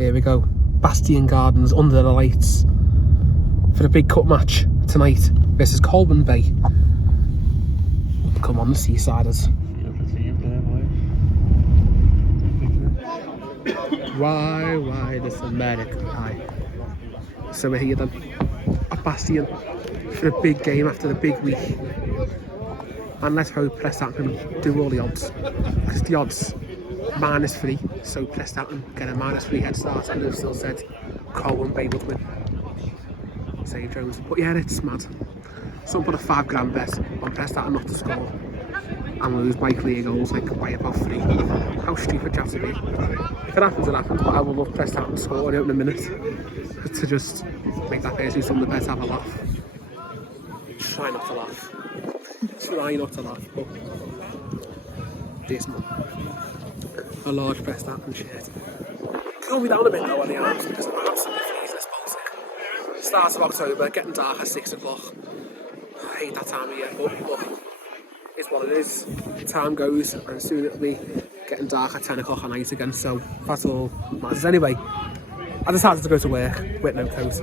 Here we go. Bastion Gardens under the lights for the big cup match tonight versus Colwyn Bay. Come on, the Seasiders. Why this American high? So we're here then at Bastion for a big game after the big week. And let's hope Prestatyn can do all the odds. Because the odds -3, so Prestatyn get a -3 head start, and they've still said Colwyn Bay would win. Save Jones. But yeah, it's mad. Someone put a £5 bet on Prestatyn not to score and lose by 3 goals, like by about 3. How stupid do you have to be? If it happens, it happens, but I will love Prestatyn to score in a minute. But to just make that person who's on the bet have a laugh. Try not to laugh. Try not to laugh, but this man. A large Prestatyn shirt. Cool me down a bit though on the arms because I'm absolutely freezing this Baltic. Start of October, getting dark at 6 o'clock. I hate that time of year, but look, it's what it is. Time goes, and soon it'll be getting dark at 10 o'clock at night again, so that's all matters. Anyway, I decided to go to work with no coat.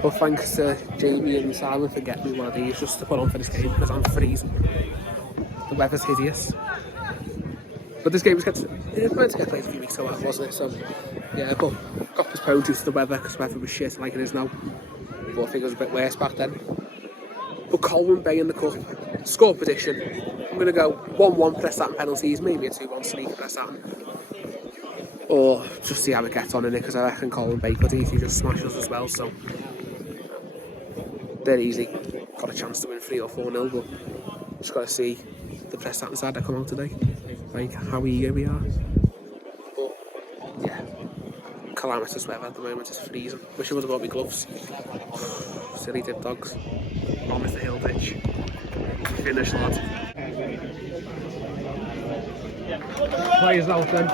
But thanks to Jamie and Simon for getting me one of these just to put on for this game because I'm freezing. The weather's hideous. But this game was meant to get played a few weeks ago, wasn't it? So, yeah, but got postponed due to the weather because the weather was shit like it is now. But I think it was a bit worse back then. But Colwyn Bay in the cup. Score prediction. I'm going to go 1-1 Prestatyn penalties, maybe a 2-1 sneak Prestatyn. Or just see how it gets on in it because I reckon Colwyn Bay could easily just smash us as well. So, they're easy. Got a chance to win 3 or 4-0, but just got to see the Prestatyn side that come out today. Like how eager we are. But yeah, calamitous weather at the moment, it's freezing. Wish I would have bought me gloves. Silly dip dogs. On Mr. Hill pitch. Finish, lad. Players out then.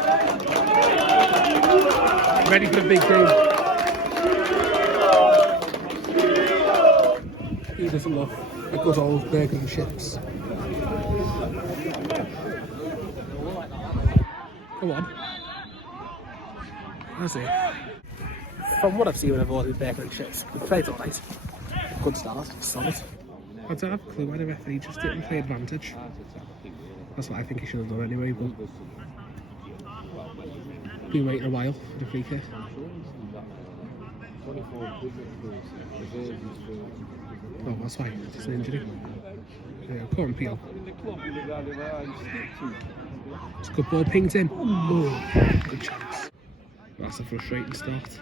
Ready for the big game. He doesn't love a good old burger and chips. Come on. How's it? From what I've seen when I've ordered burger and chips, we played alright. Good start, solid. I don't have a clue why the referee just didn't play advantage. That's what I think he should have done anyway, but been waiting a while for the free kick. Oh, that's why. It's an injury. Yeah, come on, Peel. It's a good ball, pinged in. Oh, good chance. That's a frustrating start.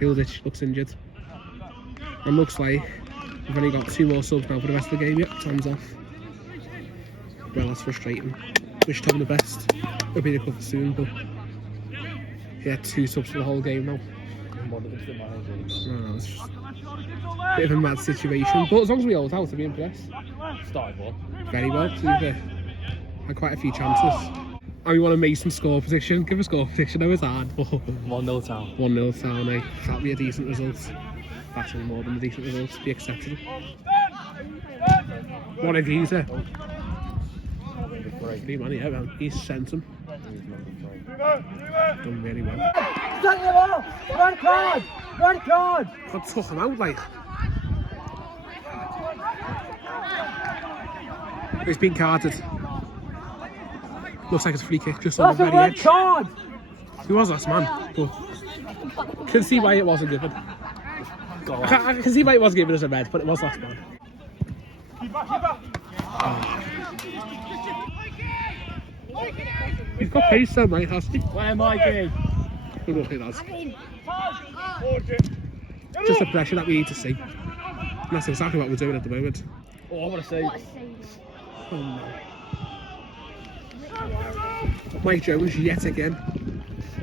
Hilditch looks injured. And looks like we've only got 2 more subs now for the rest of the game. Yep, Tom's off. Well, that's frustrating. Wish Tom the best. He'll be recovered soon, but he had 2 subs for the whole game now. No, it's just a bit of a mad situation. But as long as we hold out, I'll be impressed. Started well. Very well, to be fair. Had quite a few chances. And we want to make some score position. Give a score position, I know it's hard, but 1-0 Town. 1-0 Town, eh? That'll be a decent result. That's more than a decent result, to be exceptional. What have you said? Good man, yeah, man. He's sent him. Done really well. Red card! Red card! God took him out, like. He's been carded. Looks like it's a free kick just on the very edge. Card! He was last man, but can see why it wasn't given. I can see why it was given as a red, but it was last man. Oh. He's got pace though, mate, hasn't he? Where Mikey? Good luck, he has. Just the pressure that we need to see. And that's exactly what we're doing at the moment. Oh, I want to see. Oh no. Mike Jones yet again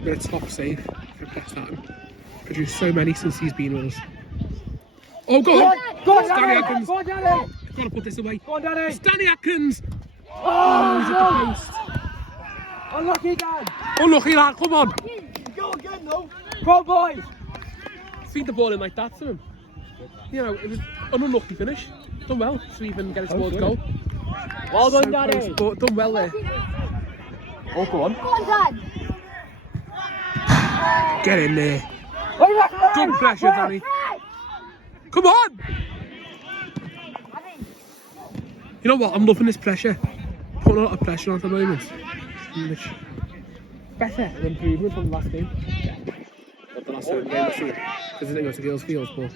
with a top save for Prestatyn. Produced so many since he's been with us. Oh, go on! Go on, Danny Danny! Atkins! Go on, Danny! I've got to put this away. Go on, Danny! It's Danny Atkins! Oh, he's at the post. Unlucky, Dad! Unlucky lad, come on! Go again, though! Come on, boys! Feed the ball in like that to him. You know, it was an unlucky finish. Done well to even get it towards goal. Well done, So Daddy! close, but done well there. Oh, go on. Go on, Dad. Get in there. Good pressure, Danny. Come on! You know what? I'm loving this pressure. Putting a lot of pressure on at the moment. Which better improvement from the last game. But the last game, because I didn't go to Girls Fields, but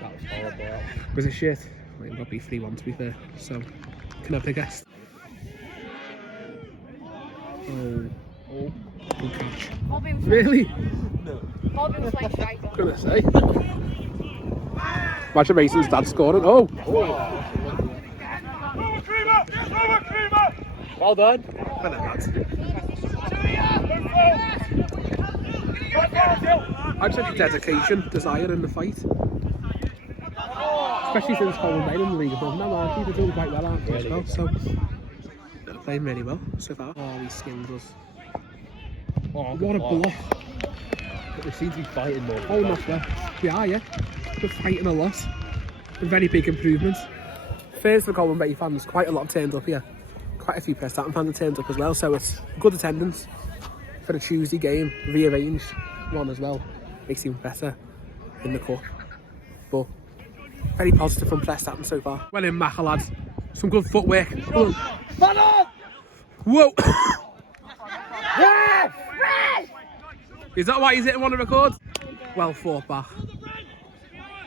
That was horrible. was it shit? Well, it got beat 3-1 to be fair. So, can I have a guess? Oh, good catch. Really? Bobby was playing striker. Gonna say. Imagine Mason's dad scoring. Oh! Well done. I know that. I'd say dedication, desire in the fight. Especially since Colwyn Bay in the league above now, aren't they? They're doing quite well, aren't they, as well? So, they're playing really well so far. Oh, he skins us. Oh, What a block. They seem to be fighting more. Oh, not well. We are, yeah. We're fighting a lot. A very big improvement. First for Colwyn Bay fans, quite a lot turned up here. Quite a few Prestatyn fans have turned up as well, so it's good attendance for a Tuesday game, rearranged one as well. Makes it even better in the cup. But very positive from Prestatyn so far. Well in, Macha lads. Some good footwork. Come on. Whoa! Is that why he's hitting one to record? Well fought back.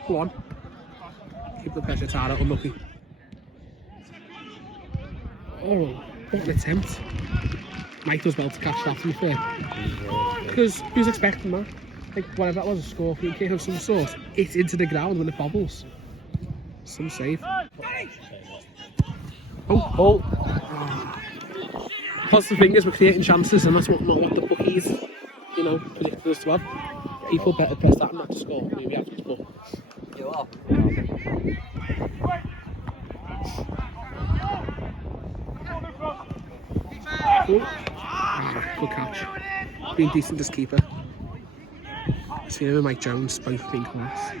Go on. Keep the pressure tight, unlucky. Oh, what an attempt. Mike does well to catch that, to be fair. Because he was expecting that. Like, whatever that was, a scorpion kick of some sort. It's into the ground when it bobbles. Some save. Oh. Positive thing is we're creating chances, and that's not what the bookies, you know, predicted us to have. People better press that and not to score. Maybe after but You are. good catch. Being decent as keeper. See him and Mike Jones both being class.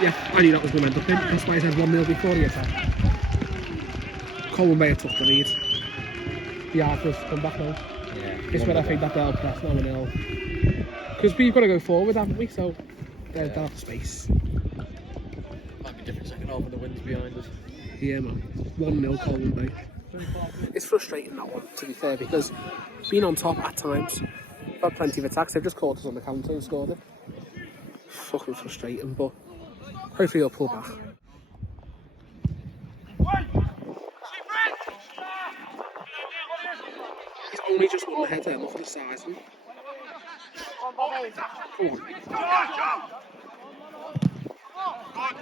Yeah, I knew that was going to end up in. That's why he said 1-0 before the attack. Colwyn Bay took the lead. The Arthurs come back now. Yeah. It's where I think that they'll press now and they'll. Because we've got to go forward, haven't we? So they'll have space. Might be different second half when the wind's behind us. Yeah, man. 1-0 Colwyn Bay. It's frustrating, that one, to be fair, because being on top at times, we've had plenty of attacks. They've just caught us on the counter and scored it. Fucking frustrating, but hopefully he'll pull back. He's only just won the header, look at the size. Come on.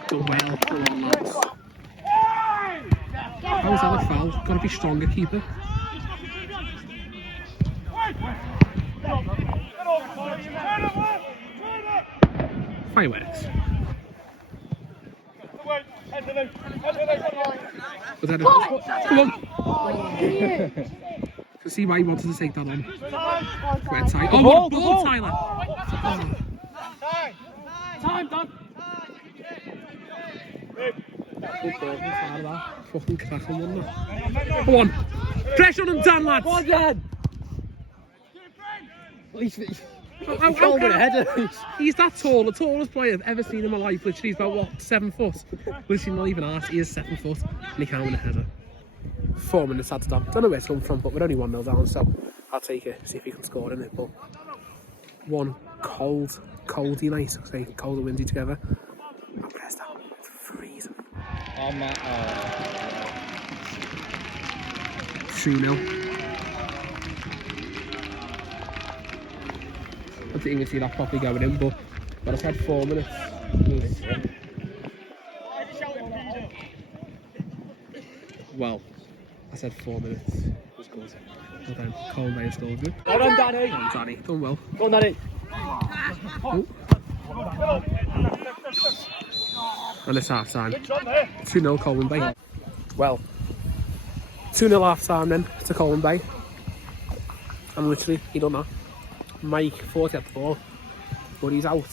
Done well, come on, lads. How is that a foul? Got to be stronger, keeper. Fireworks. But then, come on. To see why he wanted to take that on. Red tight. Oh, what a ball, Tyler! Time done. Good ball from Tyler. Fucking crack on one. Come on. Pressure on him, Dan, lads. Go again. He's that tall, the tallest player I've ever seen in my life. Literally, he's about, what, 7 foot? Literally, not even arse. He is 7 foot, and he can't win a header. 4 minutes had to stop. Don't know where it's come from, but we're only 1-0 down, so I'll take it, see if he can score in it. But one coldy night, say cold and windy together. I'm pressed out. It's freezing. Oh, man. 3-0. I didn't even see that properly going in, but I said 4 minutes. Well, I said 4 minutes. It was good. Well then, Colwyn Bay scored good. Well done, Danny. Well done, Danny. Done well. Go on, Danny. Oh. And it's half time. 2-0 Colwyn Bay. Well, 2-0 half time then to Colwyn Bay. And literally, he done that. Mike thought he had the ball, but he's out.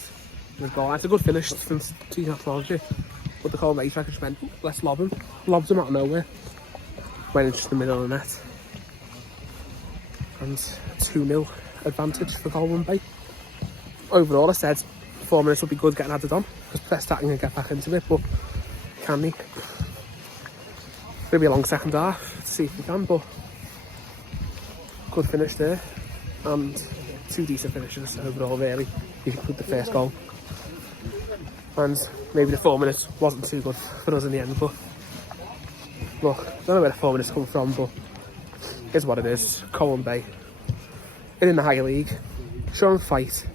He's gone. It's a good finish since team technology. But the Colwyn Bay striker just went, let's lob him. Lobbed him out of nowhere. Went into the middle of the net. And 2-0 advantage for Colwyn Bay. Overall, I said 4 minutes would be good getting added on because Prestatyn can get back into it, but can he? It'll be a long second half to see if we can, but good finish there and 2 decent finishes overall, really, if you include the first goal. And maybe the 4 minutes wasn't too good for us in the end, but look, I don't know where the 4 minutes come from, but it's what it is. Colwyn Bay, in the higher league, show them fight,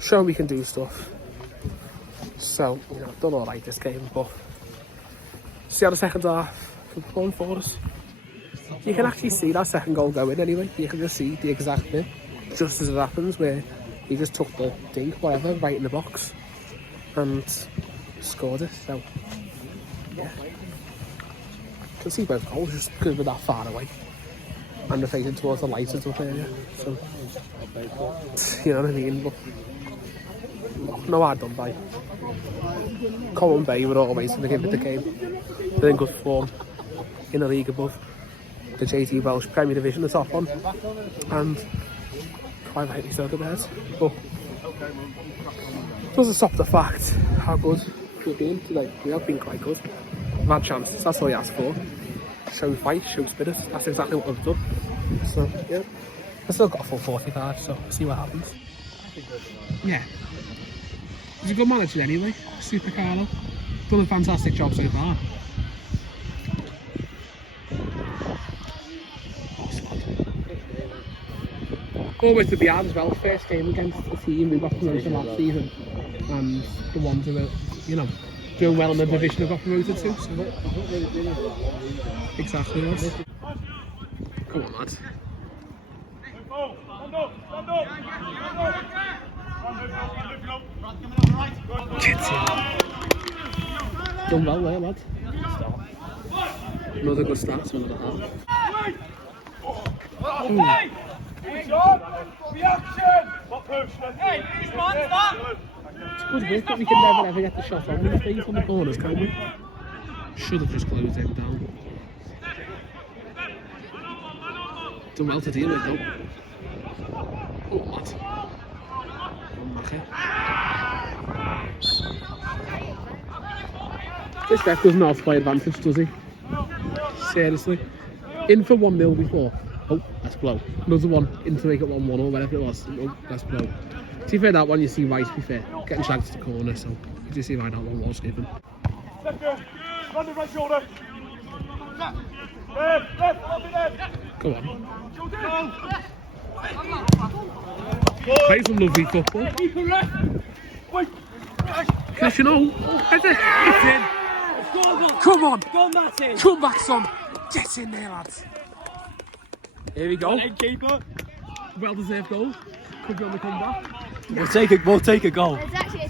show them we can do stuff. So, you know, done alright this game, but see how the second half can perform for us. You can actually see that second goal go in anyway. You can just see the exact bit, just as it happens, where he just took the dink, whatever, right in the box and scored it. So, yeah. You can see both goals just because we're that far away and they're facing towards the lights and stuff area. So, you know what I mean? But no hard done by. Colwyn Bay were always going to give it the game. They're in good form in the league above. The JT Welsh Premier Division, the top one, and quite rightly so, the Bears. But it doesn't stop the fact how good we've been today. We have been quite good. We've had chances, that's all you ask for. Show fight, show spirit, that's exactly what we've done. So, yeah. I've still got a full 45, so see what happens. Yeah. He's a good manager anyway, Super Carlo. Done a fantastic job so far. Always to be hard as well, first game against the team we got promoted last season and the ones who are, you know, doing well in the division have got promoted too, so exactly that. Come on lads. Done well there lad. Another good start to another half. It's good work, but we can never ever get the shot on the face on the corners, can we? Should have just closed them down. Done well to deal with though. Oh, lad. Okay. This ref doesn't have to play advantage, does he? Seriously. In for 1-0 before. Oh, that's blow. Another one in to make it 1-1 or whatever it was. Oh, that's blow. To be fair, that one you see right, to be fair. Getting shagged to the corner, so you do see why that one was given. On the right shoulder. Go on. Play some lovely football. Yes, you know. It's in. Come on. Come back, son. Get in there, lads. Here we go. Well deserved goal. Could be on the comeback. We'll take a goal. There's actually a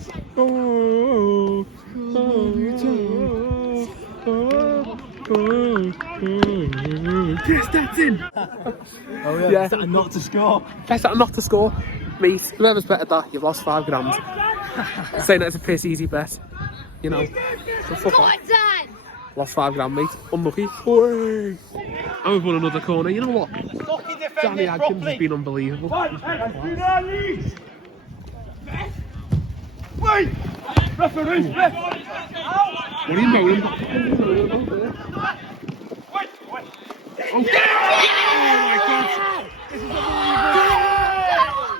Yes, that's in. Oh yeah. Yeah. Prestatyn not to score. Prestatyn not to score. Mate, whoever's betted that, you've lost £5 grand. Saying that it's a piss easy bet. You know. So fuck off. Dan! Lost £5 grand, mate. Unlucky. Oi. And we've won another corner. You know what? Danny Adkins has been unbelievable. Wait! Referee! What are you moaning about? Oh my god!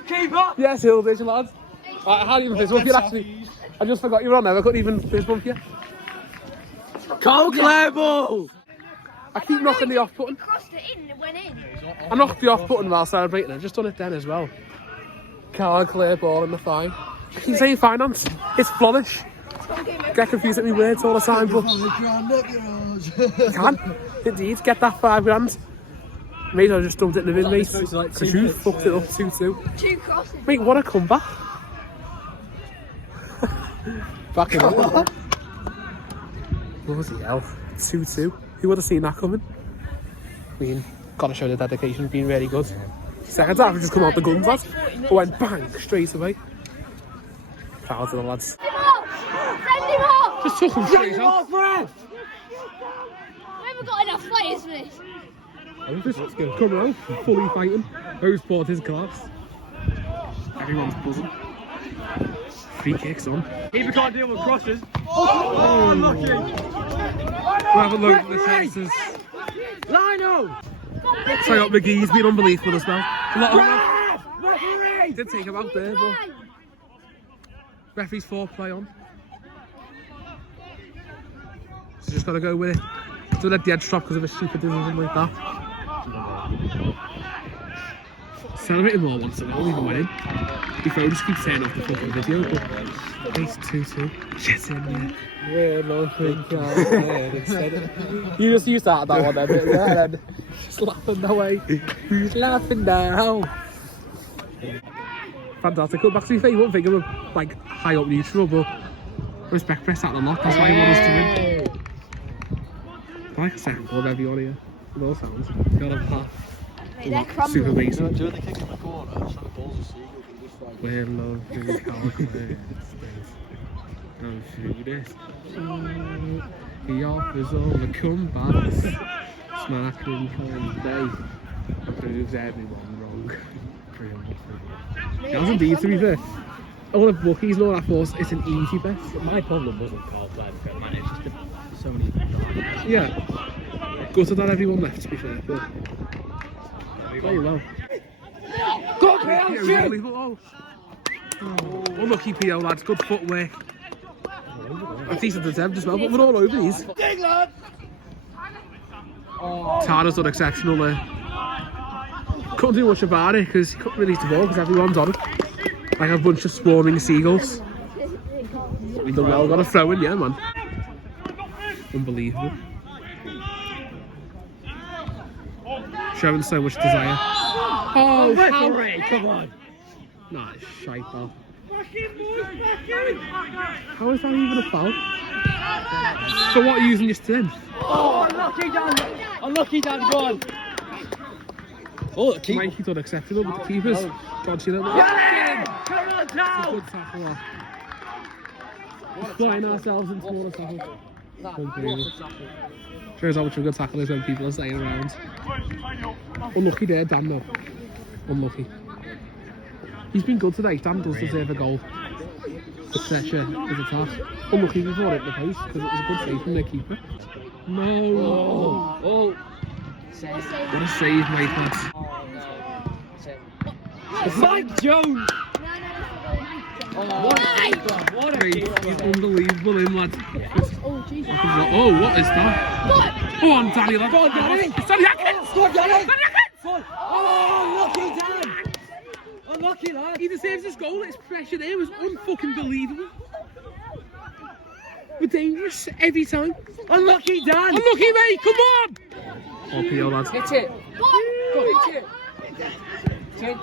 Keeper! Yes, Hilditch, lads. I hadn't even fist bump you actually. I just forgot you were on there. I couldn't even fist bump you. Carl Clareball! I keep knocking the off button. Crossed it in, it went in. I knocked the off button while celebrating. I've just done it then as well. Carl clear ball in the fine. I keep saying finance. It's flourish. Get confused at me words all the time, but you can indeed get that £5 grand. Mate, I just dumped it in the bin, mate. Because you fucked it up 2-2. 2 crosses. Mate, what a comeback. Back in it. Bloody hell. 2-2. Who would have seen that coming? I mean, gotta show the dedication, been really good. Second half, we just come out the guns, lads. But went bang, straight away. Proud of the lads. Send him off! Just took him straight out. We haven't got enough players for this. I was just coming out, fully fighting. Who's bought his class? Everyone's buzzing. Free kicks on. Keeper can't deal with crosses. Oh, unlucky. We'll have a look at the chances. Lino! Sorry, McGee's been unbelievable as well. A lot of did take him out there, but referee's foreplay on. So just got to go with it. Don't let the edge drop because of a stupid decision like that. Celebrating more once in a while, even winning. Before just keep saying off the fucking video, but it's 2-2. Yes, in We're laughing You just started that one then, yeah, and just laughing that way. Who's laughing now? Fantastic. Back to be fair, you won't think of a like high up neutral, but respect Prestatyn a lot. That's why he want us to win. I like a second goal of everyone here. It all sounds. Got a path. Super basic. do the kick in the corner, so the ball's a Seagull, and just like... We're loving Colwyn and through this. He offers all the comebacks. Smacking Colwyn Bay. Proves everyone wrong. That was indeed, to be fair. All the bookies and all that force, it's an easy bet. My problem wasn't Colwyn Bay, man, it's just so many... Yeah. Gutted that everyone left, to be fair, but... Very well. Go on, PL, shoot! Oh. Unlucky PL, lads. Good footwork. A decent attempt as well, but we're all over these. Dig, lad! Tara's done exceptional there. Couldn't do much about it because he couldn't release the ball because everyone's on it. Like a bunch of swarming seagulls. We done well, got a throw in, yeah, man. Unbelievable. Showing so much desire. Oh, referee, come on! Nah, it's shite, pal. How is that even a foul? So what are you using this to then? Oh, unlucky, Dan! Unlucky, Dan, go on! Oh, the keeper! Mikey done acceptable, but the keeper's dodgy a little bit. Get in! Come on, It's a now! good tackle. Flying ourselves into all the tackle. Unbelievable. Shows how much of a good tackle is when people are staying around. Unlucky there, Dan though. Unlucky. He's been good today. Dan does deserve a goal. The pressure is attack. Unlucky before it in the face because it was a good save from their keeper. No! Oh! What a save, mate, lads. It's Mike Jones! What a keeper! What a Great. keeper! He's unbelievable in, lad. Oh, Jesus. Oh, what is that? Go on, Danny, lad. Go on, Danny! It's Danny Atkins! Go on, Danny! Danny Atkins! Go on. Oh, unlucky, Dan! Unlucky, lad! He deserves this goal. His pressure there was unfucking believable. We're dangerous every time. Unlucky, Dan! Unlucky, mate. Come on. Oh, PO, lads. Hit it! Go, hit it!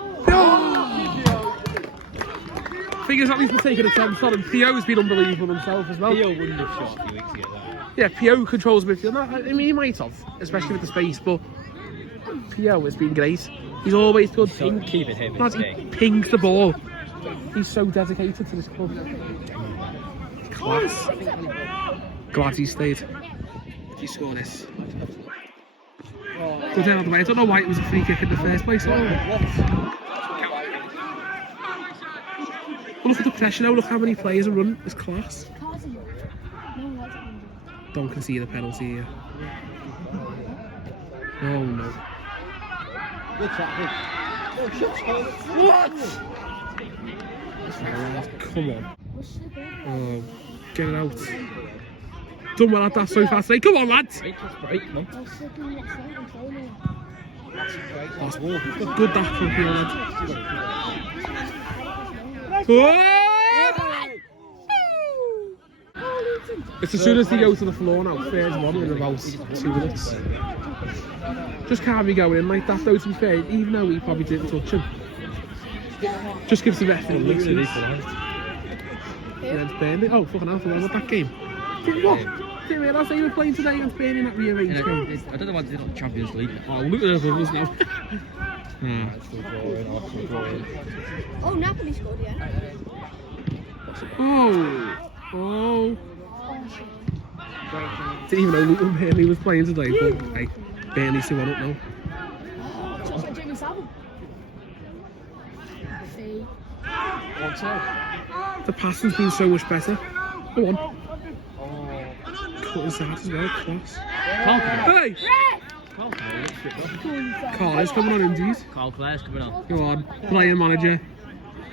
Fingers at least we're taking attempts on him. PO's been unbelievable himself as well. Theo wouldn't have shot a few weeks ago. Yeah, PO controls midfield. No, I mean, he might have, especially with the space, but PO has been great. He's always good. So keep it him Lads, he pings the ball. He's so dedicated to this club. Class. Glad he stayed. If you score this. Good out of the way. I don't know why it was a free kick in the first place. Well, look at the pressure now. Look how many players are running. It's class. Don't concede the penalty here. Oh no. What? Come on. Oh, get it out. Done well at that so fast today. Come on, lads. Break, no? That's good that from here, lads. Whoa! It's as soon as they go to the floor now, first one in about 2 minutes. Just can't be going in like that though, to be fair, even though he probably didn't touch him. Just gives the rest of the license. Yeah, it's Burnley. Oh, fucking hell, I forgot about that game. What? Didn't realise they were playing today against Burnley in that rearranged game. I don't know why they did on the Champions League. Oh, look at those others now. Oh, Napoli scored, yeah. Oh. Didn't even know Luton Burnley was playing today, but hey, Burnley's 2-1 up now. The passing's been so much better. Go on. Cut inside as well, class. Hey! Carl is coming on indeed. Carl Clare's coming on. Go on, playing manager.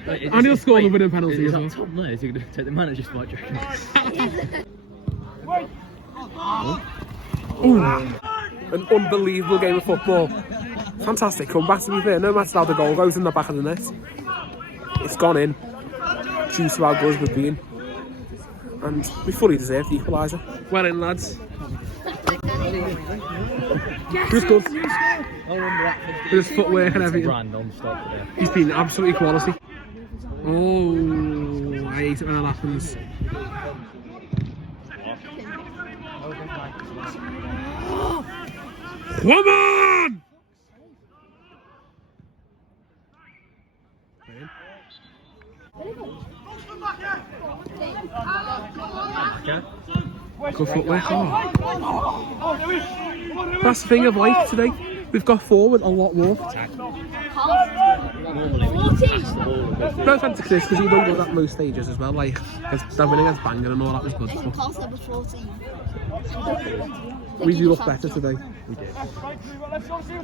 And he'll score the winning penalty as well. Tom Lay's going to take the manager's spot, do you reckon? Ooh. An unbelievable game of football. Fantastic comeback, to be fair. No matter how the goal goes in the back of the net, it's gone in. Due to how good we've been. And we fully deserve the equaliser. Well in, lads. Just good. With his footwork and everything. He's been absolutely quality. Oh, I hate it when that happens. Come on! Good footwork. Oh. That's the thing I've liked today. We've got forward a lot more. No offence to Chris, because he don't go that most stages as well. Like, that win against Bangor and all that was good. We do look better today. We did.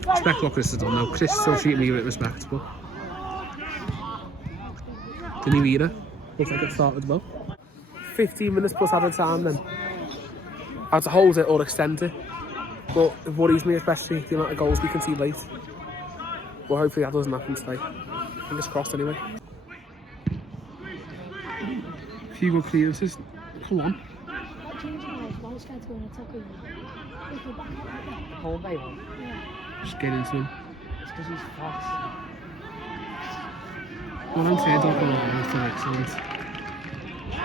Respect what Chris has done though. Chris still treating me with respect, but didn't he read it? Looks like it started well. 15 minutes plus added time then. I had to hold it or extend it. But it worries me, especially the amount of goals we can see late. Well, hopefully that doesn't happen today. Fingers crossed anyway. A few good clearances. Come on. Colwyn Bay one? Just get into him. It's because he's fast. Well, I'm saying don't go on. That's still excellent. I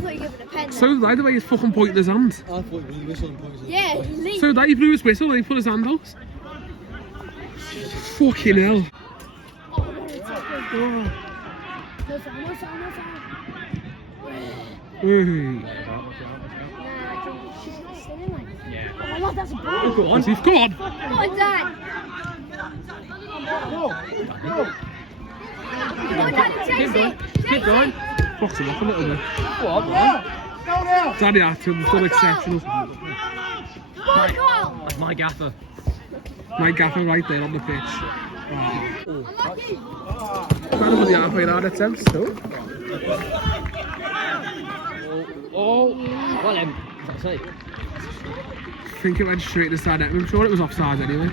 thought you were giving a pen. So did I, the way he's fucking pointing his hand. I thought you were whistling points. Yeah, leave. So did I, he blew his whistle and he put his hand out. Fucking hell. No foul. Oh my god, that's a ball. Go on, Steve, come on. Come on, Dad. Come on, Daddy, chase it. Keep going. Fucked him up a little bit. Go on, man. Daddy Atkins, done exceptional. That's my gaffer. My gaffer right there on the pitch. Kind of on the halfway line attempt too. Well then, that's it. I think it went straight to side net. I'm sure it was offside anyway.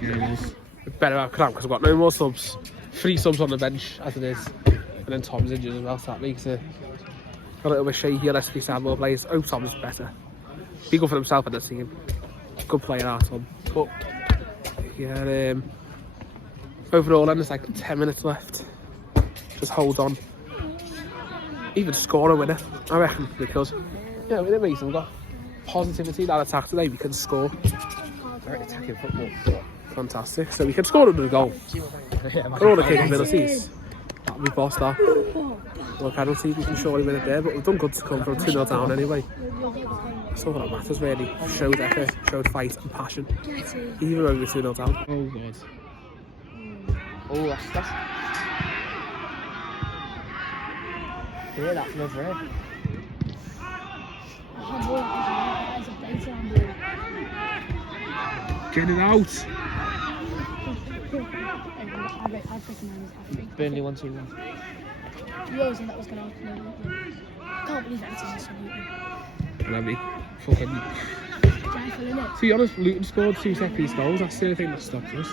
Yeah, it was. Better have cramp because I've got no more subs. 3 subs on the bench as it is. And then Tom's injured as well, so that makes it a little bit shaky unless we have more players. Oh, Tom's better. Be good for himself in the team. Good player, our Tom. But yeah, overall then there's like 10 minutes left. Just hold on. Even score a winner, I reckon, because yeah, with it Mason, we've got positivity in our attack today. We can score. Very attacking football. Fantastic. So we can score another goal. For all the capabilities that we bossed that. Well, penalty, we can surely win it there, but we've done good to come from 2-0 down anyway. That's all that matters really. Showed effort, showed fight and passion. Even when we were 2-0 down. Oh god. Oh, that's... Yeah, that's no fair. Get it out. Burnley 1-2-1. You always think that was going to happen. I can't believe that's And I'd be fucking... To be honest, Luton scored 2 set-piece goals. That's the only thing that stopped us.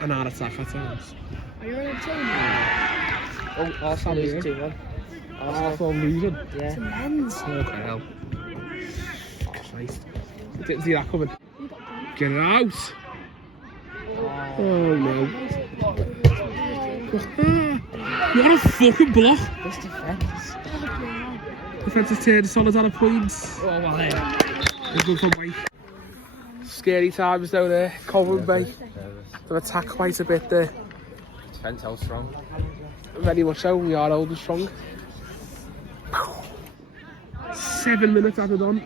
And our attack at times. Are you ready to tell me? Oh, Arsenal is 2-1. Arsenal losing. Yeah. Fucking hell. Christ. Didn't see that coming. Get it out. Oh no. What a fucking block. This defence. Defence has turned solid on a point. Oh, well then. It's good for Mike. Scary times though there. Colwyn Bay. They've attacked quite a bit there. Defence held strong. Very much so, we are old and strong. 7 minutes added on.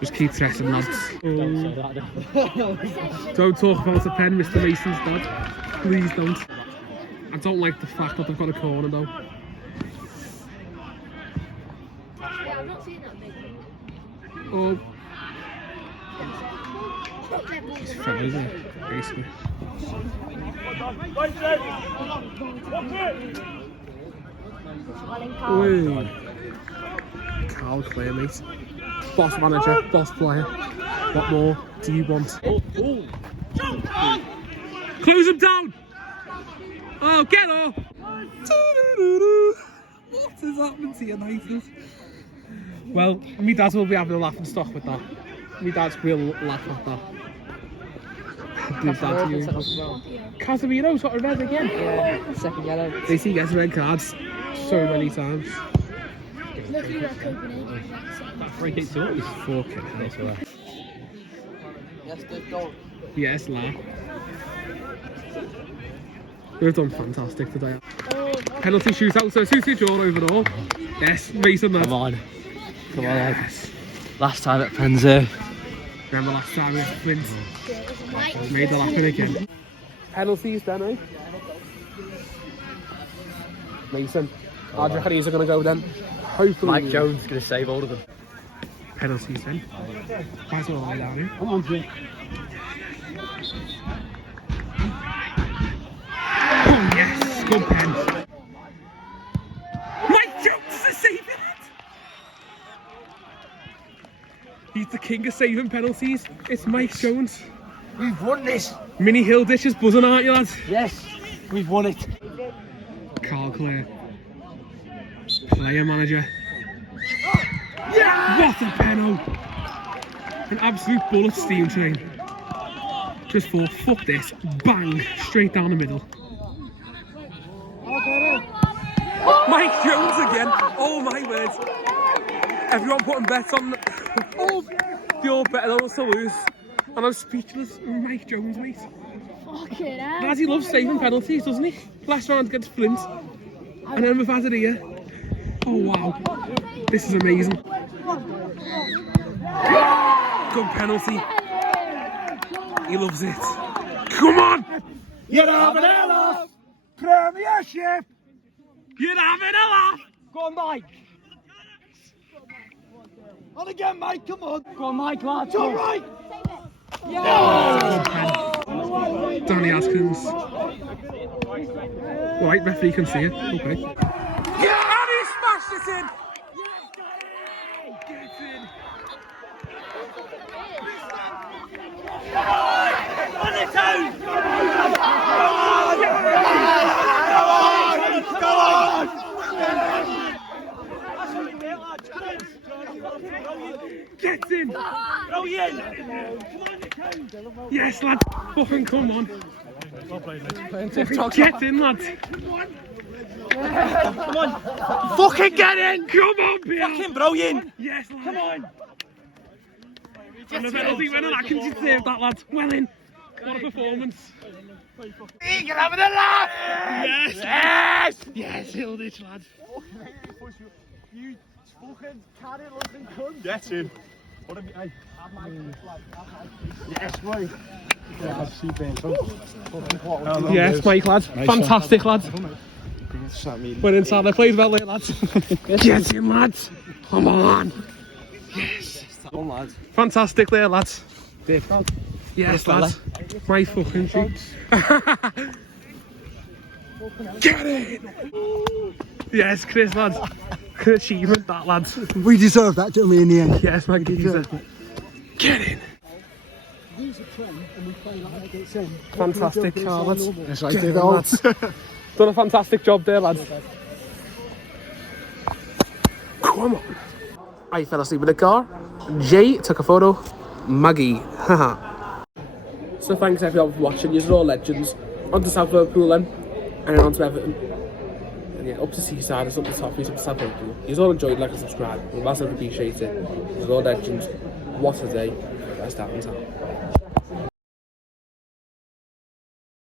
Just keep stressing, lads. Don't talk about the pen, Mr. Mason's dad. Please don't. I don't like the fact that they've got a corner though. Yeah, I've not seen that big. Oh. It's fun, isn't it? Basically. Oi. Carl Clare, mate. Boss manager, boss player. What more do you want? Close him down! Oh, get off! What has happened to you, Nathan? Well, me dad will be having a laughing stock with that. Me dad will laugh at that. Did that to you? Casemiro's got a red again. Yeah, second yellow. They see he gets red cards so many times. Luckily we're Copenhagen. That free kick to us. Fucking hell. Yes, they've gone. Yes, lad. We've done fantastic today. Penalty shootout, so 2-2 draw overall. Yes, Mason, lad. Come on. Come on, Yes. lads. Last time at Penza. Remember last time we had Flint? Made the laughing again. Penalties then, eh? Mason, how do you reckon these are going to go then? Hopefully. Mike Jones is going to save all of them. Penalties then. Might as well lie down here. Come on, Jim. Oh yes, good pen. Mike Jones is saving it! He's the king of saving penalties. It's Mike Jones. We've won this. Mini Hill Dish is buzzing, aren't you, lads? Yes, we've won it. Carl Clare. Player manager. Yeah! What a penalty! An absolute bullet steam train. Just thought, fuck this. Bang! Straight down the middle. Mike Jones again. Oh my word. Everyone putting bets on the... Oh, the old bet on us to lose. And I'm speechless. Mike Jones, mate. Fucking hell. Lads, he loves saving penalties, doesn't he? Last round against Flint. And then we've had it here. Oh wow. This is amazing. Good penalty. He loves it. Come on! You're having a laugh. Premiership. You're having a laugh! Go on, Mike. On again, Mike. Come on. Go on, Mike, lads. All right. Danny Askins. Right, referee can see it. Okay. Yeah, and he smashed it in! Gets in! On the toe. Go on. Gets in! Brilliant. Yes, lad. Fucking come on. Fucking get in, lad. Come on. Fucking get in. Come on, Bill. Fucking brilliant. Yes, lad. Come on. And the penalty winner, Atkins deserved that, lad. Well in. What a performance. You're having a laugh. Yes. Yes. Yes, Hilditch, lad. You fucking carry looking cunt. Get in. What have you? Hey. Yes, mate. Yes, Mike, lad. Fantastic, lad. Went inside, they played well there, lads. Get in, lads. Come on. Yes. Fantastic there, lads. Yes, lads. My fucking cheeks. Get in. Yes, Chris, lads. Good achievement, that, lads. We deserve that, don't we, in the end? Yes, my geezer. Get in. Fantastic car, lads. Yes, I Get did. in, lads. Done a fantastic job there, lads. Come on. I fell asleep in the car. Jay took a photo. Maggie. Haha. So thanks everyone for watching. You're all legends. On to South Liverpool then. And then on to Everton. And yeah, up to Seaside. It's up to Toffees, up to South Liverpool. You're all enjoyed, like and subscribe. We massively appreciate it. You're all legends. What a day. Best out in town.